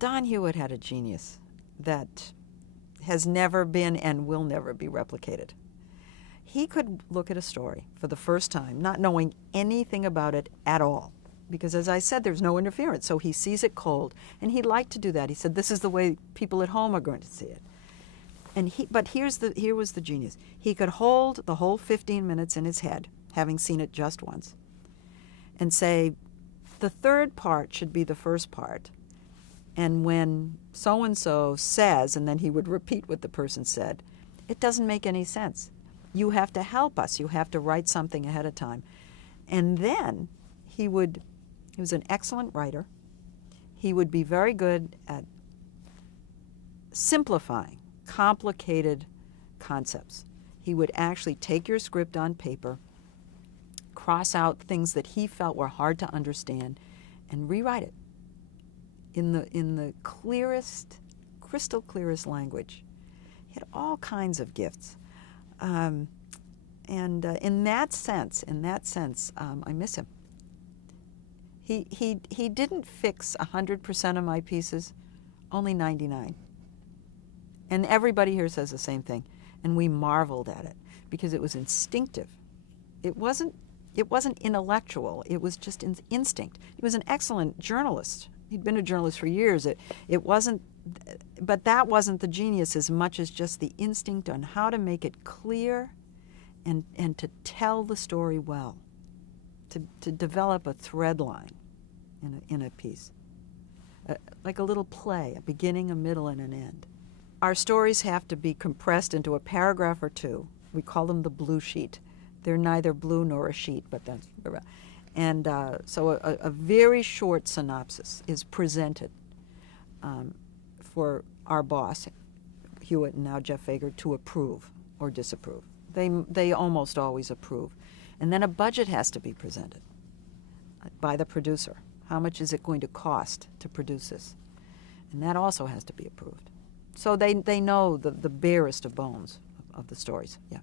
Don Hewitt had a genius that has never been and will never be replicated. He could look at a story for the first time, not knowing anything about it at all, because as I said, there's no interference. So he sees it cold, and he liked to do that. He said, this is the way people at home are going to see it. But here was the genius. He could hold the whole 15 minutes in his head, having seen it just once, and say, the third part should be the first part. And when so-and-so says, and then he would repeat what the person said, it doesn't make any sense. You have to help us. You have to write something ahead of time. And then he was an excellent writer. He would be very good at simplifying complicated concepts. He would actually take your script on paper, cross out things that he felt were hard to understand, and rewrite it in the clearest, crystal clearest language. He had all kinds of gifts. In that sense, I miss him. He didn't fix 100% of my pieces, only 99. And everybody here says the same thing. And we marveled at it because it was instinctive. It wasn't intellectual. It was just instinct. He was an excellent journalist. He'd been a journalist for years. But that wasn't the genius as much as just the instinct on how to make it clear and to tell the story well, to develop a thread line in a piece, like a little play, a beginning, a middle, and an end. Our stories have to be compressed into a paragraph or two. We call them the blue sheet. They're neither blue nor a sheet, but that's... And so a very short synopsis is presented for our boss, Hewitt and now Jeff Fager, to approve or disapprove. They almost always approve. And then a budget has to be presented by the producer. How much is it going to cost to produce this? And that also has to be approved. So they know the barest of bones of the stories. Yeah.